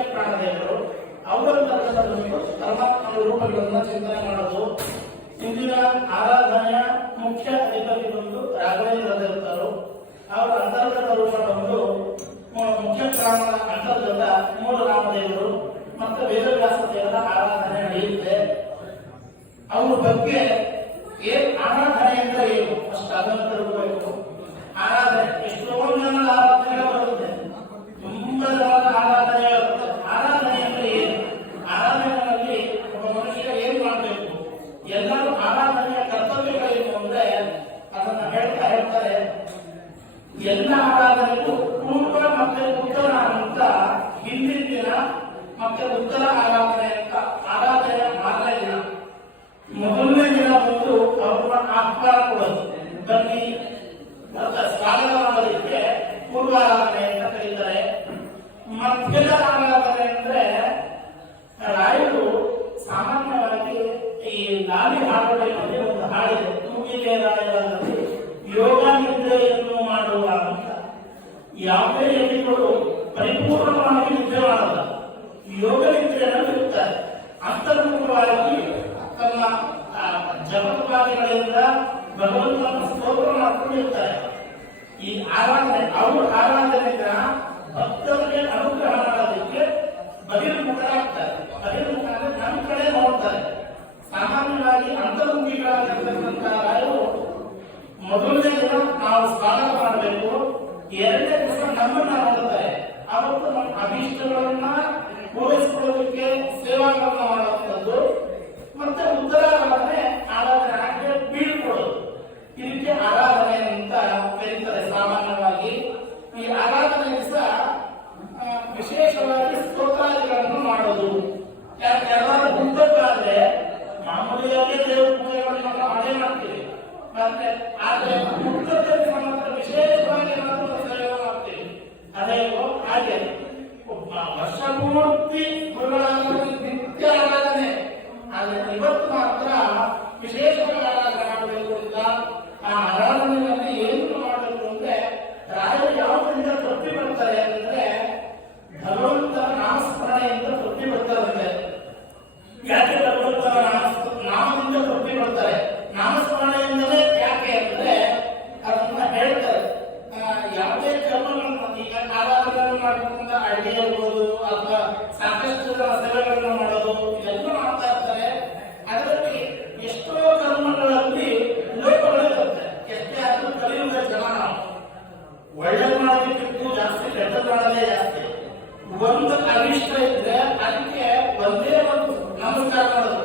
ಮುಖ್ಯ ಪ್ರಾಣದೇವರು. ಅವರ ಪರಮಾತ್ಮನ ರೂಪಗಳನ್ನು ಚಿಂತನೆ ಮಾಡೋದು. ಇಂದಿನ ಆರಾಧನೆಯ ಮುಖ್ಯ ಅಧಿಪತಿ ಬಂದು ರಾಘವೇಂದ್ರ ದೇವತರು. ಅವರ ಅಂತರ್ಗತ ರೂಪ ಬಂದು ಮುಖ್ಯ ಪ್ರಾಣದ ಅಂತರ್ಗತ ಮೂಲ ರಾಮದೇವರು ಮತ್ತು ವೇದವ್ಯಾಸ ದೇವರ ಆರಾಧನೆ ನಡೆಯುತ್ತೆ. ಅವ್ರ ಬಗ್ಗೆ ಆರಾಧನೆ ಅಂದ್ರೆ ಏನು ಅಷ್ಟು ಅದನ್ನು ತಿಳ್ಕೋಬೇಕು. ಆರಾಧನೆ ಎಷ್ಟೊಂದು ಜನ ಆರಾಧನೆ ಬರುತ್ತೆ, ತುಂಬಾ ಜನರ ಆರಾಧನೆ ಇರುತ್ತೆ. ಆರಾಧನೆ ಅಂದ್ರೆ ಏನು? ಆರಾಧನೆಯಲ್ಲಿ ಒಬ್ಬ ಮನುಷ್ಯ ಏನ್ ಮಾಡಬೇಕು? ಎಲ್ಲರೂ ಆರಾಧನೆಯ ಕರ್ತವ್ಯಗಳೇನು ಅಂದ್ರೆ ಅದನ್ನ ಹೇಳ್ತಾರೆ. ಎಲ್ಲ ಆರಾಧನೆಗೂ ಪೂರ್ವ ಮತ್ತೆ ಉತ್ತರ ಅಂತ ಹಿಂದಿನ ದಿನ ಮತ್ತೆ ಉತ್ತರ ಆರಾಧನೆ ಅಂತ ಆರಾಧನೆಯ ಮಾರನೇ ದಿನ. ಮೊದಲನೇ ದಿನ ಬಂದು ಅವ್ರನ್ನ ಆಹ್ವಾನ ಕೊಡೋದು, ಬನ್ನಿ ಮತ್ತೆ ಸ್ವಾಗತ ಮಾಡೋದಕ್ಕೆ ಪೂರ್ವಾರಾಧನೆ ಅಂತ ಕರೀತಾರೆ. ಮಧ್ಯದ ಆರಾಧನೆ ಅಂದ್ರೆ ರಾಯರು ಸಾಮಾನ್ಯವಾಗಿ ಈ ಲಾಲಿ ಹಾಡುಗಳಲ್ಲಿ ಒಂದು ಹಾಡಿದೆ, ತೂಗಿಲೆ ರಾಯರಲ್ಲಿ ಯೋಗ ನಿದ್ರೆಯನ್ನು ಮಾಡುವ ಅಂತ. ಯಾವುದೇ ಯತಿಗಳು ಪರಿಪೂರ್ಣವಾಗಿ ನಿದ್ರೆ ಮಾಡಲ್ಲ, ಯೋಗ ನಿದ್ರೆಯನ್ನು ಇರುತ್ತಾರೆ. ಅಂತರ್ಮುಖವಾಗಿ ತಮ್ಮ ಜಪವಾದಿಗಳಿಂದ ಭಗವಂತನ ಸ್ತೋತ್ರ ಮಾಡ್ಕೊಂಡಿರ್ತಾರೆ. ಈ ಆರಾಧನೆ ಅವರು ಆರಾಧನೆಯಿಂದ ಭಕ್ತರಿಗೆ ಅನುಗ್ರಹ ಮಾಡೋದಕ್ಕೆ ಬಹಿರ್ಮುಖರಾಗ್ತಾರೆ. ಬಹಿರ್ಮುಖ ಅಂದ್ರೆ ನಮ್ಮ ಕಡೆ ನೋಡ್ತಾರೆ. ಸಾಮಾನ್ಯವಾಗಿ ಅಂತರ್ಮುಖಿಗಳಾಗಿರ್ತಕ್ಕಂತಹ ರಾಯರು ಮೊದಲನೇ ದಿನ ನಾವು ಸ್ವಾಗತ ಮಾಡಬೇಕು, ಎರಡನೇ ದಿವಸ ನಮ್ಮನ್ನ ನೋಡುತ್ತಾರೆ. ಅವತ್ತು ನಮ್ಮ ಅಭೀಷ್ಟಗಳನ್ನ ಪೂರೈಸಿಕೊಳ್ಳೋದಕ್ಕೆ ಸೇವಾಗಳನ್ನ ಮಾಡುವಂಥದ್ದು. ಮತ್ತೆ ಉತ್ತರಾರಾಧನೆ ಆರಾಧನೆ ಹಾಗೆ ಬೀಳ್ಕೊಡೋದು. ಇದಕ್ಕೆ ಆರಾಧನೆ ಅಂತ ಕರೀತಾರೆ ಸಾಮಾನ್ಯವಾಗಿ. ಈ ಆರಾಧನೆ ದಿವಸ ವಿಶೇಷವಾಗಿ ಸ್ತೋತ್ರಾದಿಗಳನ್ನು ಮಾಡೋದು. ಯಾರಾದ್ರೂ ಹುಟ್ಟಕ್ಕಾದ್ರೆ ಮಾಮೂಲಿಯಾಗಿ ದೇವರ ಪೂಜೆಗಳನ್ನು ಮಾಡೇ ಮಾಡ್ತೀವಿ. ಮತ್ತೆ ಆದ್ರೆ ಹುಟ್ಟಕ್ಕೆ ಮಾತ್ರ ವಿಶೇಷವಾಗಿ ಏನಾದರೂ ಸೇವೆ ಮಾಡ್ತೀವಿ. ಅದೇ ಹಾಗೆ ವರ್ಷ ಪೂರ್ತಿ ನಿತ್ಯ ಆರಾಧನೆ. ಆದ್ರೆ ಇವತ್ತು ಮಾತ್ರ ವಿಶೇಷವಾಗಿ ಆರಾಧನೆ ಮಾಡಬೇಕು ಅಂತ. ಆ ಆರಾಧನೆಯಲ್ಲಿ ಏನು ಮಾಡಬೇಕು ಅಂದ್ರೆ ರಾಯರು ಯಾವುದರಿಂದ ತೃಪ್ತಿ ಬರ್ತಾರೆ ಅಂದ್ರೆ ಭಗವಂತನ ನಾಮಸ್ಮರಣೆಯಿಂದ ತೃಪ್ತಿ ಬರ್ತಾರಂತೆ. ಯಾಕೆ ಭಗವಂತನ ನಾಮದಿಂದ ತೃಪ್ತಿ ಬರ್ತಾರೆ? ನಾಮಸ್ಮರಣೆಯಿಂದಲೇ. ಯಾಕೆ ಅಂದ್ರೆ ಅದನ್ನ ಹೇಳ್ತಾರೆ. ಯಾವುದೇ ಕರ್ಮಗಳನ್ನು ಈಗ ಆರಾಧನೆ ಮಾಡ್ಕೊಂಡ ಅಡಿಗೆ ಇರ್ಬೋದು ಅಥವಾ ಸಾಕಷ್ಟು ಜನ ಸೇವೆಗಳನ್ನು ಮಾಡೋದು ಇದೆಲ್ಲ ಮಾಡ್ತಾ ಇರ್ತಾರೆ. ಅದರಲ್ಲಿ ಎಷ್ಟೋ ಕರ್ಮಗಳಲ್ಲಿ ಲೋಪಗಳಿರುತ್ತೆ. ಎಷ್ಟೇ ಆದ್ರೂ ಕಲಿಯುವ ಜನ ನಾವು ಒಳ್ಳೆದು ಮಾಡೋದಕ್ಕಿಂತ ಜಾಸ್ತಿ ಕೆಟ್ಟದ್ದು ಮಾಡೋದೇ ಜಾಸ್ತಿ. ಒಂದು ಅನಿಷ್ಟ ಇದ್ರೆ ಅದಕ್ಕೆ ಒಂದೇ ಒಂದು ನಮಸ್ಕಾರ ಮಾಡೋದು,